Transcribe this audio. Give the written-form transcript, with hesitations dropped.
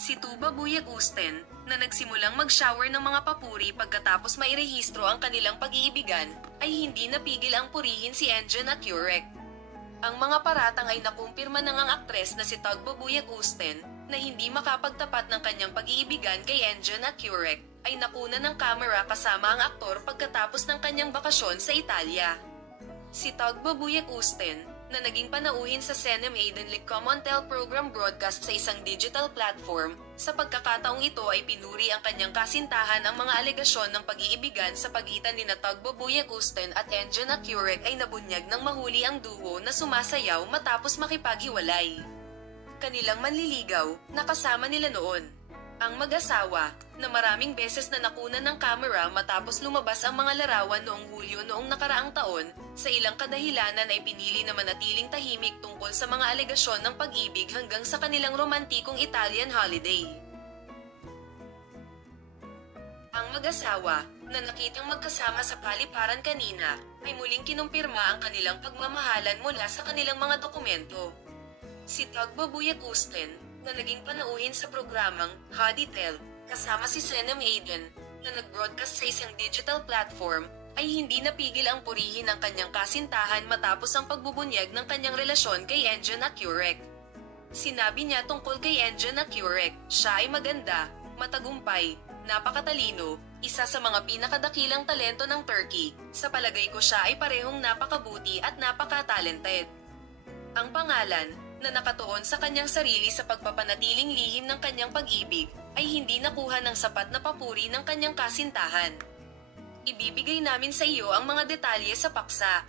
Si Tuba Buyak Usten, na nagsimulang mag-shower ng mga papuri pagkatapos mairehistro ang kanilang pag-iibigan, ay hindi napigil ang purihin si Enjan at Yurek. Ang mga paratang ay nakumpirma ng ang aktres na si Tuba Buyak Usten, na hindi makapagtapat ng kanyang pag-iibigan kay Enjan at Yurek, ay nakuna ng kamera kasama ang aktor pagkatapos ng kanyang bakasyon sa Italia. Si Tuba Buyak Usten, na naging panauhin sa Senem Aidenlic Comontel program broadcast sa isang digital platform, sa pagkakataong ito ay pinuri ang kanyang kasintahan ang mga alegasyon ng pag-iibigan sa pagitan ni Tuba Buyak Usten at Enjan at Yurek ay nabunyag ng mahuli ang duo na sumasayaw matapos makipaghiwalay. Kanilang manliligaw, nakasama nila noon. Ang mag-asawa, na maraming beses na nakunan ng kamera matapos lumabas ang mga larawan noong Hulyo noong nakaraang taon, sa ilang kadahilanan ay pinili na manatiling tahimik tungkol sa mga alegasyon ng pag-ibig hanggang sa kanilang romantikong Italian holiday. Ang mag-asawa, na nakitang magkasama sa paliparan kanina, ay muling kinumpirma ang kanilang pagmamahalan mula sa kanilang mga dokumento. Si Tuba Buyak Usten, na naging panauhin sa programang Haditel, kasama si Senem Aiden, na nag-broadcast sa isang digital platform, ay hindi napigil ang purihin ang kanyang kasintahan matapos ang pagbubunyag ng kanyang relasyon kay Enjan at Yurek. Sinabi niya tungkol kay Enjan at Yurek, siya ay maganda, matagumpay, napakatalino, isa sa mga pinakadakilang talento ng Turkey. Sa palagay ko siya ay parehong napakabuti at napaka-talented. Ang pangalan, na nakatuon sa kanyang sarili sa pagpapanatiling lihim ng kanyang pag-ibig, ay hindi nakuha ng sapat na papuri ng kanyang kasintahan. Ibibigay namin sa iyo ang mga detalye sa paksa.